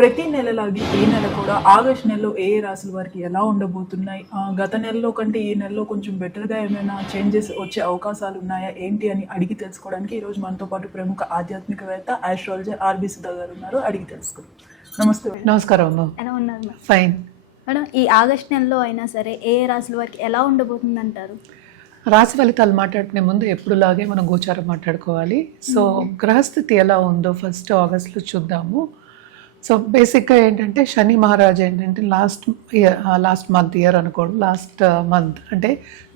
ప్రతి నెలలాగే ఈ నెల కూడా ఆగస్ట్ నెలలో ఏ ఏ రాశుల వారికి ఎలా ఉండబోతున్నాయి, గత నెలలో కంటే ఈ నెలలో కొంచెం బెటర్గా ఏమైనా చేంజెస్ వచ్చే అవకాశాలు ఉన్నాయా ఏంటి అని అడిగి తెలుసుకోవడానికి ఈరోజు మనతో పాటు ప్రముఖ ఆధ్యాత్మికవేత్త ఆస్ట్రాలజర్ ఆర్బి సుధా గారు ఉన్నారు. అడిగి తెలుసుకుందాం. నమస్తే. నమస్కారం అమ్మ. ఎలా ఉన్నారు మేడం? ఫైన్ మేడం, ఈ ఆగస్ట్ నెలలో అయినా సరే ఏ ఏ రాశుల వారికి ఎలా ఉండబోతుంది అంటారు? రాశి ఫలితాలు మాట్లాడుకునే ముందు ఎప్పుడులాగే మనం గోచారం మాట్లాడుకోవాలి. సో గ్రహస్థితి ఎలా ఉందో ఫస్ట్ ఆగస్ట్లో చూద్దాము. సో బేసిక్గా ఏంటంటే శని మహారాజు ఏంటంటే లాస్ట్ మంత్ అనుకోండి, లాస్ట్ మంత్ అంటే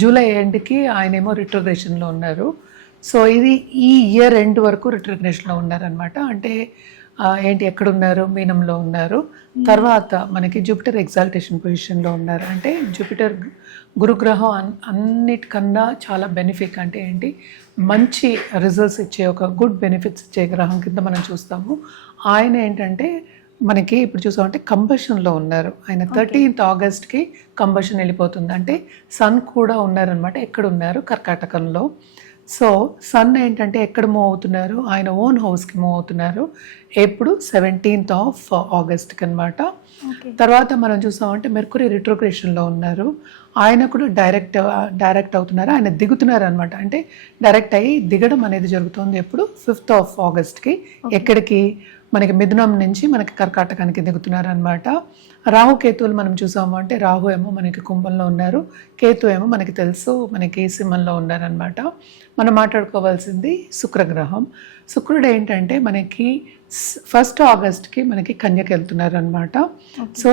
జూలై ఎండ్కి ఆయనేమో రిట్రోగ్రేషన్లో ఉన్నారు. సో ఇది ఈ ఇయర్ ఎండ్ వరకు రిట్రోగ్రేషన్లో ఉన్నారనమాట. అంటే ఏంటి ఎక్కడున్నారు, మీనంలో ఉన్నారు. తర్వాత మనకి జూపిటర్ ఎగ్జాల్టేషన్ పొజిషన్లో ఉన్నారు. అంటే జూపిటర్ గురుగ్రహం అన్నిటికన్నా చాలా బెనిఫిట్, అంటే ఏంటి మంచి రిజల్ట్స్ ఇచ్చే ఒక గుడ్ బెనిఫిట్స్ ఇచ్చే గ్రహం కింద మనం చూస్తాము. ఆయన ఏంటంటే మనకి ఇప్పుడు చూసామంటే కంబషన్లో ఉన్నారు. ఆయన 13th ఆగస్ట్కి కంబషన్ వెళ్ళిపోతుంది. అంటే సన్ కూడా ఉన్నారనమాట. ఎక్కడ ఉన్నారు? కర్కాటకంలో. సో సన్ ఏంటంటే ఎక్కడ మూవ్ అవుతున్నారు? ఆయన ఓన్ హౌస్కి మూవ్ అవుతున్నారు. ఎప్పుడు 17th ఆగస్ట్కి అనమాట. తర్వాత మనం చూసామంటే మెర్కురీ రిట్రోగ్రేషన్లో ఉన్నారు. ఆయన కూడా డైరెక్ట్ అవుతున్నారు. ఆయన దిగుతున్నారు అనమాట. అంటే డైరెక్ట్ అయ్యి దిగడం అనేది జరుగుతుంది ఎప్పుడు 5th ఆగస్ట్కి. ఎక్కడికి? మనకి మిథునం నుంచి మనకి కర్కాటకానికి దిగుతున్నారు అనమాట. రాహు కేతువులు మనం చూసాము అంటే రాహు ఏమో మనకి కుంభంలో ఉన్నారు, కేతు ఏమో మనకి తెలుసు మనకి సింహంలో ఉన్నారనమాట. మనం మాట్లాడుకోవాల్సింది శుక్రగ్రహం. శుక్రుడు ఏంటంటే మనకి 1st ఆగస్ట్కి మనకి కన్యకి వెళ్తున్నారు అనమాట. సో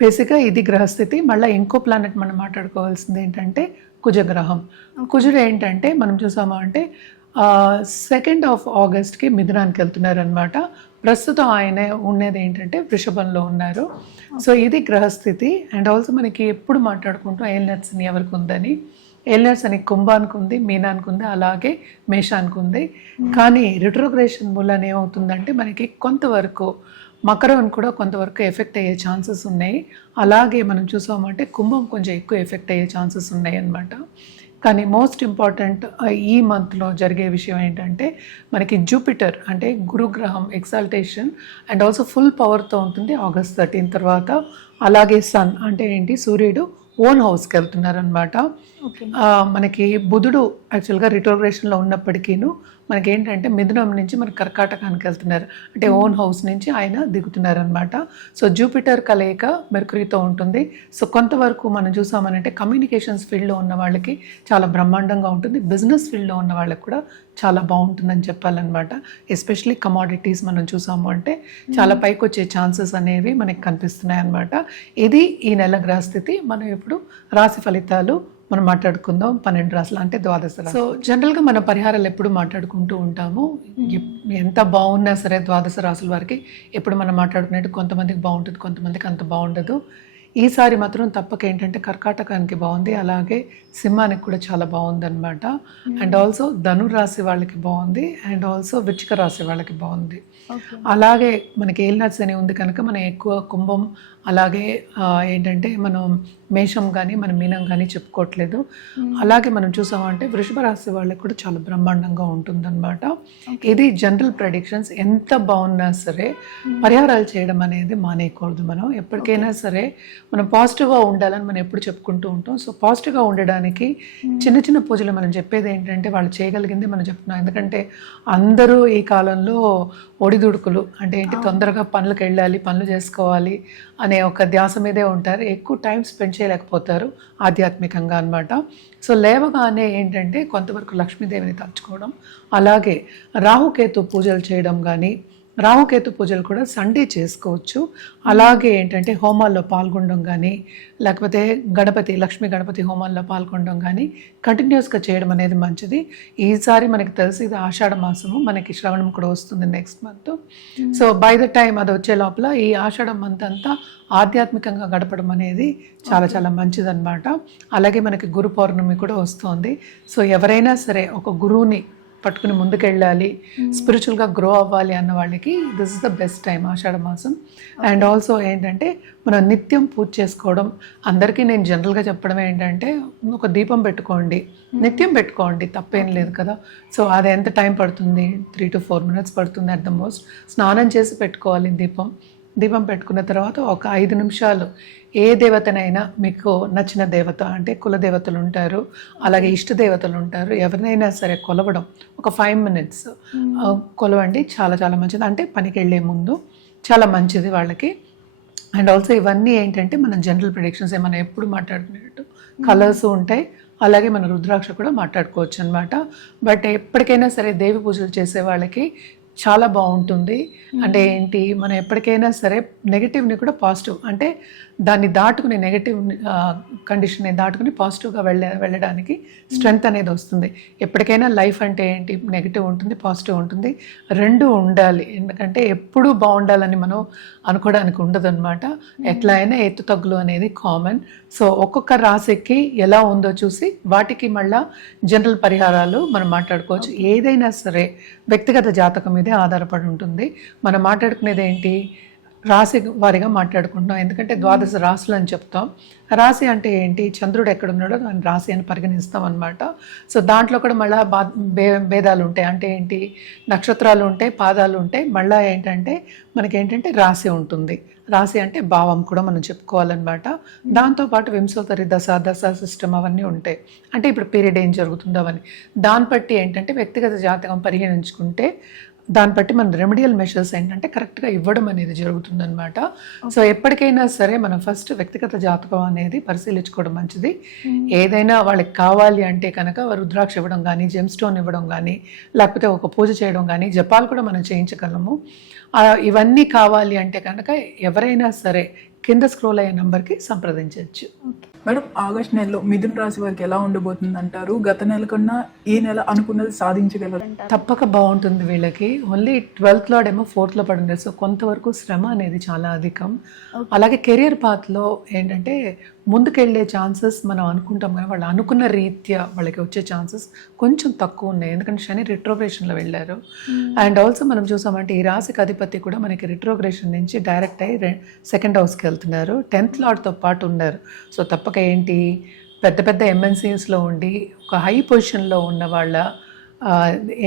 బేసిక్గా ఇది గ్రహస్థితి. మళ్ళీ ఇంకో ప్లానెట్ మనం మాట్లాడుకోవాల్సింది ఏంటంటే కుజగ్రహం. కుజుడు ఏంటంటే మనం చూసాము అంటే 2nd ఆగస్ట్కి మిథునానికి వెళ్తున్నారు అనమాట. ప్రస్తుతం ఆయన ఉన్నది ఏంటంటే వృషభంలో ఉన్నారు. సో ఇది గ్రహస్థితి. అండ్ ఆల్సో మనకి ఎప్పుడు మాట్లాడుకుంటాం ఏలినట్స్ అని ఎవరికి ఉందని. ఏలినట్స్ అని కుంభానికి ఉంది, మీనానికి ఉంది, అలాగే మేషానికి ఉంది. కానీ రిట్రోగ్రేషన్ మూలన ఏమవుతుందంటే మనకి కొంతవరకు మకరం కూడా కొంతవరకు ఎఫెక్ట్ అయ్యే ఛాన్సెస్ ఉన్నాయి. అలాగే మనం చూసామంటే కుంభం కొంచెం ఎక్కువ ఎఫెక్ట్ అయ్యే ఛాన్సెస్ ఉన్నాయి అన్నమాట. కానీ మోస్ట్ ఇంపార్టెంట్ ఈ మంత్లో జరిగే విషయం ఏంటంటే మనకి జూపిటర్ అంటే గురుగ్రహం ఎగ్జాల్టేషన్ అండ్ ఆల్సో ఫుల్ పవర్తో ఉంటుంది ఆగస్ట్ 13 తర్వాత. అలాగే సన్ అంటే ఏంటి సూర్యుడు ఓన్ హౌస్కి వెళ్తున్నారు అనమాట. మనకి బుధుడు యాక్చువల్గా రిట్రోగ్రేషన్లో ఉన్నప్పటికీను మనకి ఏంటంటే మిథునం నుంచి మనకి కర్కాటకానికి వెళ్తున్నారు. అంటే ఓన్ హౌస్ నుంచి ఆయన దిగుతున్నారు అనమాట. సో జూపిటర్ కలయిక మెర్కురీతో ఉంటుంది. సో కొంతవరకు మనం చూసామనంటే కమ్యూనికేషన్స్ ఫీల్డ్లో ఉన్న వాళ్ళకి చాలా బ్రహ్మాండంగా ఉంటుంది. బిజినెస్ ఫీల్డ్లో ఉన్న వాళ్ళకి కూడా చాలా బాగుంటుందని చెప్పాలన్నమాట. ఎస్పెషలీ కమాడిటీస్ మనం చూసాము అంటే చాలా పైకి వచ్చే ఛాన్సెస్ అనేవి మనకి కనిపిస్తున్నాయి అన్నమాట. ఇది ఈ నెల గ్రహస్థితి. మనం ఇప్పుడు రాశి ఫలితాలు మనం మాట్లాడుకుందాం. 12 రాశులు అంటే 12 రాశులు. సో జనరల్గా మన పరిహారాలు ఎప్పుడు మాట్లాడుకుంటూ ఉంటాము. ఎంత బాగున్నా సరే 12 రాశుల వారికి ఎప్పుడు మనం మాట్లాడుకునేట్టు కొంతమందికి బాగుంటుంది, కొంతమందికి అంత బాగుండదు. ఈసారి మాత్రం తప్పక ఏంటంటే కర్కాటకానికి బాగుంది, అలాగే సింహానికి కూడా చాలా బాగుంది అనమాట. అండ్ ఆల్సో ధనురాశి వాళ్ళకి బాగుంది, అండ్ ఆల్సో వృశ్చిక రాశి వాళ్ళకి బాగుంది. అలాగే మనకి ఏలినాట్స్ అని ఉంది కనుక మనం ఎక్కువ కుంభం అలాగే ఏంటంటే మనం మేషం కానీ మనం మీనం కానీ చెప్పుకోవట్లేదు. అలాగే మనం చూసామంటే వృషభ రాశి వాళ్ళకి కూడా చాలా బ్రహ్మాండంగా ఉంటుందన్నమాట. ఇది జనరల్ ప్రెడిక్షన్స్. ఎంత బాగున్నా సరే పరిహారాలు చేయడం అనేది మానేయకూడదు. మనం ఎప్పటికైనా సరే మనం పాజిటివ్గా ఉండాలని మనం ఎప్పుడు చెప్పుకుంటూ ఉంటాం. సో పాజిటివ్గా ఉండడానికి చిన్న చిన్న పూజలు మనం చెప్పేది ఏంటంటే వాళ్ళు చేయగలిగింది మనం చెప్తున్నాం. ఎందుకంటే అందరూ ఈ కాలంలో ఒడిదుడుకులు అంటే ఏంటి తొందరగా పనులకు వెళ్ళాలి, పనులు చేసుకోవాలి అనే ఒక ధ్యాస మీదే ఉంటారు. ఎక్కువ టైం స్పెండ్ చేయలేకపోతారు ఆధ్యాత్మికంగా అనమాట. సో లేవగానే ఏంటంటే కొంతవరకు లక్ష్మీదేవిని తలుచుకోవడం, అలాగే రాహుకేతు పూజలు చేయడం కానీ, రాహుకేతు పూజలు కూడా సండే చేసుకోవచ్చు. అలాగే ఏంటంటే హోమాల్లో పాల్గొనడం కానీ, లేకపోతే లక్ష్మీ గణపతి హోమాల్లో పాల్గొనడం కానీ కంటిన్యూస్గా చేయడం అనేది మంచిది. ఈసారి మనకి తెలిసి ఇది ఆషాఢ మాసము, మనకి శ్రవణం కూడా వస్తుంది next month. So by the time అది వచ్చే లోపల ఈ ఆషాఢ మంత్ అంతా ఆధ్యాత్మికంగా గడపడం అనేది చాలా చాలా మంచిదన్నమాట. అలాగే మనకి గురు పౌర్ణమి కూడా వస్తుంది. సో ఎవరైనా సరే ఒక గురువుని పట్టుకుని ముందుకెళ్ళాలి, స్పిరిచువల్గా గ్రో అవ్వాలి అన్న వాళ్ళకి this is the best time Ashadha మాసం. అండ్ ఆల్సో ఏంటంటే మనం నిత్యం పూజ చేసుకోవడం. అందరికీ నేను జనరల్గా చెప్పడం ఏంటంటే ఒక దీపం పెట్టుకోండి, నిత్యం పెట్టుకోండి, తప్పేం లేదు కదా. సో అది ఎంత టైం పడుతుంది? 3 to 4 minutes పడుతుంది అట్ ద మోస్ట్. స్నానం చేసి పెట్టుకోవాలి దీపం. దీపం పెట్టుకున్న తర్వాత ఒక 5 నిమిషాలు ఏ దేవతనైనా మీకు నచ్చిన దేవత అంటే కుల దేవతలు ఉంటారు, అలాగే ఇష్ట దేవతలు ఉంటారు, ఎవరినైనా సరే కొలవడం ఒక 5 minutes కొలవండి. చాలా చాలా మంచిది, అంటే పనికి వెళ్ళే ముందు చాలా మంచిది వాళ్ళకి. అండ్ ఆల్సో ఇవన్నీ ఏంటంటే మనం జనరల్ ప్రిడిక్షన్స్ మనం ఎప్పుడు మాట్లాడుకునేటట్టు కలర్స్ ఉంటాయి, అలాగే మన రుద్రాక్ష కూడా మాట్లాడుకోవచ్చు అనమాట. బట్ ఎప్పటికైనా సరే దేవి పూజలు చేసే వాళ్ళకి చాలా బాగుంటుంది. అంటే ఏంటి, మనం ఎప్పటికైనా సరే నెగిటివ్ని కూడా పాజిటివ్, అంటే దాన్ని దాటుకుని నెగిటివ్ కండిషన్ని దాటుకుని పాజిటివ్గా వెళ్ళడానికి స్ట్రెంగ్త్ అనేది వస్తుంది. ఎప్పటికైనా లైఫ్ అంటే ఏంటి, నెగిటివ్ ఉంటుంది, పాజిటివ్ ఉంటుంది, రెండు ఉండాలి. ఎందుకంటే ఎప్పుడూ బాగుండాలని మనం అనుకోవడానికి ఉండదు అనమాట. ఎట్లా అయినా ఎత్తు తగ్గులు అనేది కామన్. సో ఒక్కొక్క రాశికి ఎలా ఉందో చూసి వాటికి మళ్ళా జనరల్ పరిహారాలు మనం మాట్లాడుకోవచ్చు. ఏదైనా సరే వ్యక్తిగత జాతకం మీదే ఆధారపడి ఉంటుంది. మనం మాట్లాడుకునేది ఏంటి, రాశి వారిగా మాట్లాడుకుంటున్నాం, ఎందుకంటే ద్వాదశ రాశులు అని చెప్తాం. రాశి అంటే ఏంటి, చంద్రుడు ఎక్కడున్నాడో దాన్ని రాశి అని పరిగణిస్తాం అనమాట. సో దాంట్లో కూడా మళ్ళీ భేదాలు ఉంటాయి. అంటే ఏంటి, నక్షత్రాలు ఉంటాయి, పాదాలు ఉంటాయి, మళ్ళీ ఏంటంటే మనకేంటంటే రాశి ఉంటుంది. రాశి అంటే భావం కూడా మనం చెప్పుకోవాలన్నమాట. దాంతోపాటు వింశోత్తరి దశ సిస్టమ్ అవన్నీ ఉంటాయి. అంటే ఇప్పుడు పీరియడ్ ఏం జరుగుతుందో అవన్నీ దాన్ని బట్టి ఏంటంటే వ్యక్తిగత జాతకం పరిగణించుకుంటే దాన్ని బట్టి మన రెమెడియల్ మెషర్స్ ఏంటంటే కరెక్ట్గా ఇవ్వడం అనేది జరుగుతుందన్నమాట. సో ఎప్పటికైనా సరే మనం ఫస్ట్ వ్యక్తిగత జాతకం అనేది పరిశీలించుకోవడం మంచిది. ఏదైనా వాళ్ళకి కావాలి అంటే కనుక రుద్రాక్ష ఇవ్వడం కానీ, జెమ్ స్టోన్ ఇవ్వడం కానీ, లేకపోతే ఒక పూజ చేయడం కానీ, జపాలు కూడా మనం చేయించగలము. ఇవన్నీ కావాలి అంటే కనుక ఎవరైనా సరే కింద స్క్రోల్ అయ్యే నంబర్కి సంప్రదించవచ్చు. మేడం, ఆగస్ట్ నెలలో మిథున రాశి వారికి ఎలా ఉండబోతుంది అంటారు? గత నెల కన్నా ఈ నెల అనుకున్నది సాధించగలరు? తప్పక బాగుంటుంది వీళ్ళకి. ఓన్లీ 12th లార్డ్ ఏమో 4th లో పడి ఉండేది. సో కొంతవరకు శ్రమ అనేది చాలా అధికం. అలాగే కెరియర్ పాత్లో ఏంటంటే ముందుకెళ్ళే ఛాన్సెస్ మనం అనుకుంటాం కానీ వాళ్ళు అనుకున్న రీత్యా వాళ్ళకి వచ్చే ఛాన్సెస్ కొంచెం తక్కువ ఉన్నాయి, ఎందుకంటే శని రిట్రోగ్రేషన్లో వెళ్ళారు. అండ్ ఆల్సో మనం చూసామంటే ఈ రాశికి అధిపతి కూడా మనకి రిట్రోగ్రేషన్ నుంచి డైరెక్ట్ అయ్యి 2nd హౌస్కి వెళ్తున్నారు, 10th లార్డ్తో పాటు ఉన్నారు. సో తప్పక ఏంటి, పెద్ద పెద్ద MNCsలో ఉండి ఒక హై పొజిషన్లో ఉన్న వాళ్ళ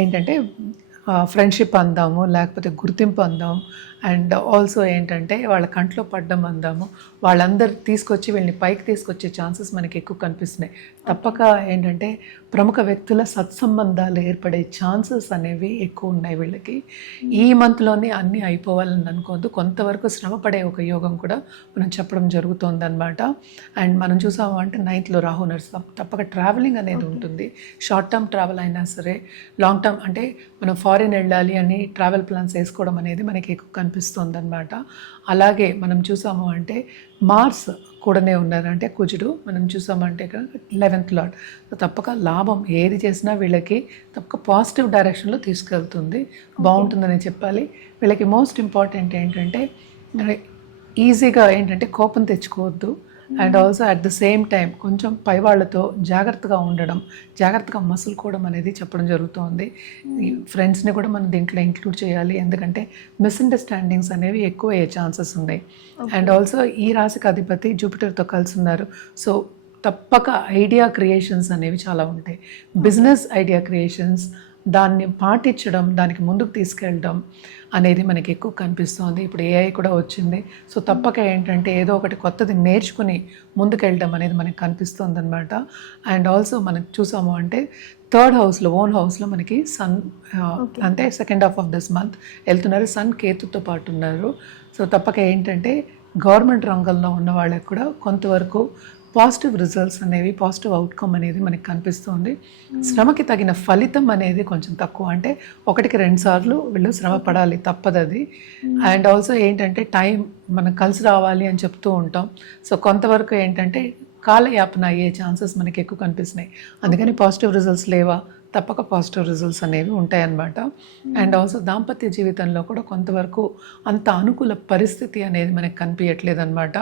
ఏంటంటే ఫ్రెండ్షిప్ అందాము, లేకపోతే గుర్తింపు అందాం, అండ్ ఆల్సో ఏంటంటే వాళ్ళ కంట్లో పడ్డం అందాము, వాళ్ళందరూ తీసుకొచ్చి వీళ్ళని పైకి తీసుకొచ్చే ఛాన్సెస్ మనకి ఎక్కువ కనిపిస్తున్నాయి. తప్పక ఏంటంటే ప్రముఖ వ్యక్తుల సత్సంబంధాలు ఏర్పడే ఛాన్సెస్ అనేవి ఎక్కువ ఉన్నాయి వీళ్ళకి. ఈ మంత్లోనే అన్నీ అయిపోవాలని అనుకోవద్దు, కొంతవరకు శ్రమ పడే ఒక యోగం కూడా మనం చెప్పడం జరుగుతుంది అనమాట. అండ్ మనం చూసాము అంటే 9th లో రాహు నడుస్తాం, తప్పక ట్రావెలింగ్ అనేది ఉంటుంది. షార్ట్ టర్మ్ ట్రావెల్ అయినా సరే, లాంగ్ టర్మ్ అంటే మనం ఫారిన్ వెళ్ళాలి అని ట్రావెల్ ప్లాన్స్ వేసుకోవడం అనేది మనకి ఎక్కువ కనిపిస్తుంది అనమాట. అలాగే మనం చూసాము అంటే మార్స్ కూడానే ఉన్నారు, అంటే కుజుడు మనం చూసామంటే 11th లార్డ్. తప్పక లాభం ఏది చేసినా వీళ్ళకి తప్పక పాజిటివ్ డైరెక్షన్లో తీసుకెళ్తుంది, బాగుంటుందని చెప్పాలి. వీళ్ళకి మోస్ట్ ఇంపార్టెంట్ ఏంటంటే ఈజీగా ఏంటంటే కోపం తెచ్చుకోవద్దు. And also at the same time కొంచెం పై వాళ్ళతో జాగ్రత్తగా ఉండడం, జాగ్రత్తగా మసులుకోవడం అనేది చెప్పడం జరుగుతుంది. ఫ్రెండ్స్ని కూడా మనం దీంట్లో ఇంక్లూడ్ చేయాలి, ఎందుకంటే మిస్అండర్స్టాండింగ్స్ అనేవి ఎక్కువ అయ్యే ఛాన్సెస్ ఉన్నాయి. అండ్ ఆల్సో ఈ రాశికి అధిపతి జూపిటర్తో కలిసి ఉన్నారు. సో తప్పక ఐడియా క్రియేషన్స్ అనేవి చాలా ఉంటాయి. బిజినెస్ ఐడియా క్రియేషన్స్, దాన్ని పాటించడం, దానికి ముందుకు తీసుకెళ్ళడం అనేది మనకి ఎక్కువ కనిపిస్తుంది. ఇప్పుడు AI కూడా వచ్చింది. సో తప్పక ఏంటంటే ఏదో ఒకటి కొత్తది నేర్చుకుని ముందుకెళ్ళడం అనేది మనకి కనిపిస్తుంది అనమాట. అండ్ ఆల్సో మనం చూసాము అంటే 3rd హౌస్లో, ఓన్ హౌస్లో మనకి సన్ అంటే 2nd half of this month వెళ్తున్నారు. సన్ కేతుతో పాటు ఉన్నారు. సో తప్పక ఏంటంటే గవర్నమెంట్ రంగంలో ఉన్న వాళ్ళకి కూడా కొంతవరకు పాజిటివ్ రిజల్ట్స్ అనేవి, పాజిటివ్ అవుట్కమ్ అనేది మనకి కనిపిస్తుంది. శ్రమకి తగిన ఫలితం అనేది కొంచెం తక్కువ, అంటే 1కి 2 సార్లు వీళ్ళు శ్రమ పడాలి, తప్పదు అది. అండ్ ఆల్సో ఏంటంటే టైం మనకు కలిసి రావాలి అని చెప్తూ ఉంటాం. సో కొంతవరకు ఏంటంటే కాలయాపన అయ్యే ఛాన్సెస్ మనకి ఎక్కువ కనిపిస్తున్నాయి. అందుకని పాజిటివ్ రిజల్ట్స్ లేవా, తప్పక పాజిటివ్ రిజల్ట్స్ అనేవి ఉంటాయన్నమాట. అండ్ ఆల్సో దాంపత్య జీవితంలో కూడా కొంతవరకు అంత అనుకూల పరిస్థితి అనేది మనకు కనిపించట్లేదు అనమాట.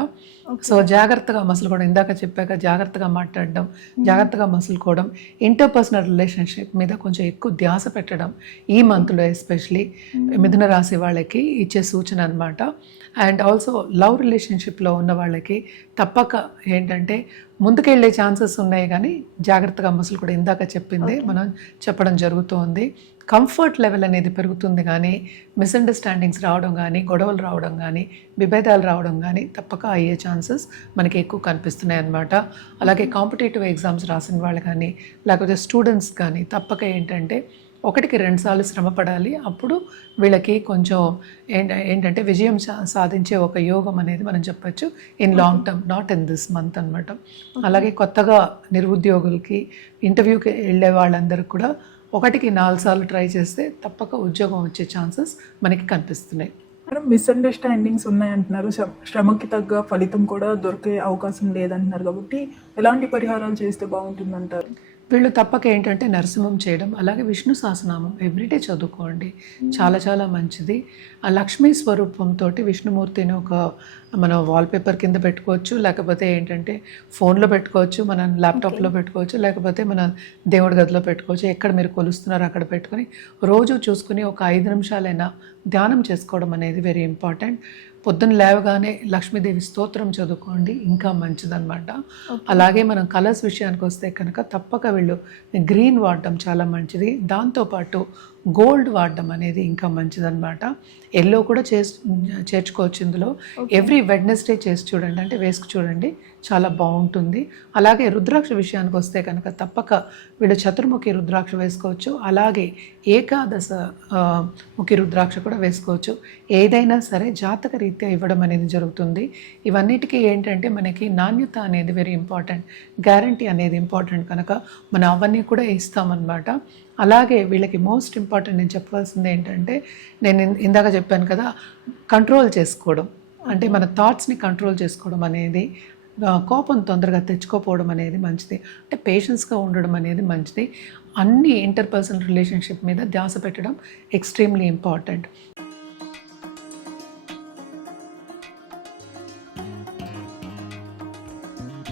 సో జాగ్రత్తగా మసులుకోవడం, ఇందాక చెప్పాక జాగ్రత్తగా మాట్లాడడం, జాగ్రత్తగా మసులుకోవడం, ఇంటర్పర్సనల్ రిలేషన్షిప్ మీద కొంచెం ఎక్కువ ధ్యాస పెట్టడం ఈ మంత్లో ఎస్పెషలీ మిథున రాశి వాళ్ళకి ఇచ్చే సూచన అనమాట. అండ్ ఆల్సో లవ్ రిలేషన్షిప్లో ఉన్న వాళ్ళకి తప్పక ఏంటంటే ముందుకెళ్ళే ఛాన్సెస్ ఉన్నాయి, కానీ జాగ్రత్తగా ముసలు కూడా ఇందాక చెప్పింది మనం చెప్పడం జరుగుతుంది. కంఫర్ట్ లెవెల్ అనేది పెరుగుతుంది, కానీ మిస్అండర్స్టాండింగ్స్ రావడం కానీ, గొడవలు రావడం కానీ, విభేదాలు రావడం కానీ తప్పక అయ్యే ఛాన్సెస్ మనకి ఎక్కువ కనిపిస్తున్నాయి అన్నమాట. అలాగే కాంపిటేటివ్ ఎగ్జామ్స్ రాసిన వాళ్ళు కానీ, లేకపోతే స్టూడెంట్స్ కానీ తప్పక ఏంటంటే 1కి 2 సార్లు శ్రమ పడాలి. అప్పుడు వీళ్ళకి కొంచెం ఏంటంటే విజయం సాధించే ఒక యోగం అనేది మనం చెప్పచ్చు in long term, not in this month అనమాట. అలాగే కొత్తగా నిరుద్యోగులకి ఇంటర్వ్యూకి వెళ్ళే వాళ్ళందరికీ కూడా 1కి 4 సార్లు ట్రై చేస్తే తప్పక ఉద్యోగం వచ్చే ఛాన్సెస్ మనకి కనిపిస్తున్నాయి. మేడం, మిస్అండర్స్టాండింగ్స్ ఉన్నాయంటున్నారు, శ్రమకి తగ్గ ఫలితం కూడా దొరికే అవకాశం లేదంటున్నారు, కాబట్టి ఎలాంటి పరిహారాలు చేస్తే బాగుంటుందంటారు? వీళ్ళు తప్పక ఏంటంటే నరసింహం చేయడం, అలాగే విష్ణు సహస్రనామం ఎవ్రీడే చదువుకోండి, చాలా చాలా మంచిది. ఆ లక్ష్మీ స్వరూపంతో విష్ణుమూర్తిని ఒక మనం వాల్పేపర్ కింద పెట్టుకోవచ్చు, లేకపోతే ఏంటంటే ఫోన్లో పెట్టుకోవచ్చు, మన ల్యాప్టాప్లో పెట్టుకోవచ్చు, లేకపోతే మన దేవుడి గదిలో పెట్టుకోవచ్చు. ఎక్కడ మీరు కొలుస్తున్నారో అక్కడ పెట్టుకొని రోజు చూసుకుని ఒక 5 నిమిషాలైనా ధ్యానం చేసుకోవడం అనేది వెరీ ఇంపార్టెంట్. పొద్దున్న లేవగానే లక్ష్మీదేవి స్తోత్రం చదువుకోండి, ఇంకా మంచిదన్నమాట. అలాగే మనం కలర్స్ విషయానికి వస్తే కనుక తప్పక వీళ్ళు గ్రీన్ వాడడం చాలా మంచిది. దాంతోపాటు గోల్డ్ వాడడం అనేది ఇంకా మంచిదన్నమాట. ఎల్లో కూడా చేర్చుకోవచ్చు ఇందులో. ఎవ్రీ వెడ్నెస్డే చేసి చూడండి, అంటే వేసుకు చూడండి, చాలా బాగుంటుంది. అలాగే రుద్రాక్ష విషయానికి వస్తే కనుక తప్పక వీళ్ళు చతుర్ముఖి రుద్రాక్ష వేసుకోవచ్చు, అలాగే ఏకాదశ ముఖి రుద్రాక్ష కూడా వేసుకోవచ్చు. ఏదైనా సరే జాతక రీత్యా ఇవ్వడం అనేది జరుగుతుంది. ఇవన్నిటికీ ఏంటంటే మనకి నాణ్యత అనేది వెరీ ఇంపార్టెంట్, గ్యారంటీ అనేది ఇంపార్టెంట్ కనుక మనం అవన్నీ కూడా ఇస్తామన్నమాట. అలాగే వీళ్ళకి మోస్ట్ ఇంపార్టెంట్ నేను చెప్పవలసింది ఏంటంటే, నేను ఇందాక చెప్పాను కదా, కంట్రోల్ చేసుకోవడం, అంటే మన థాట్స్ని కంట్రోల్ చేసుకోవడం అనేది, కోపం తొందరగా తెచ్చుకోపోవడం అనేది మంచిది, అంటే పేషెన్స్గా ఉండడం అనేది మంచిది. అన్ని ఇంటర్పర్సనల్ రిలేషన్షిప్ మీద ధ్యాస పెట్టడం ఎక్స్ట్రీమ్లీ ఇంపార్టెంట్.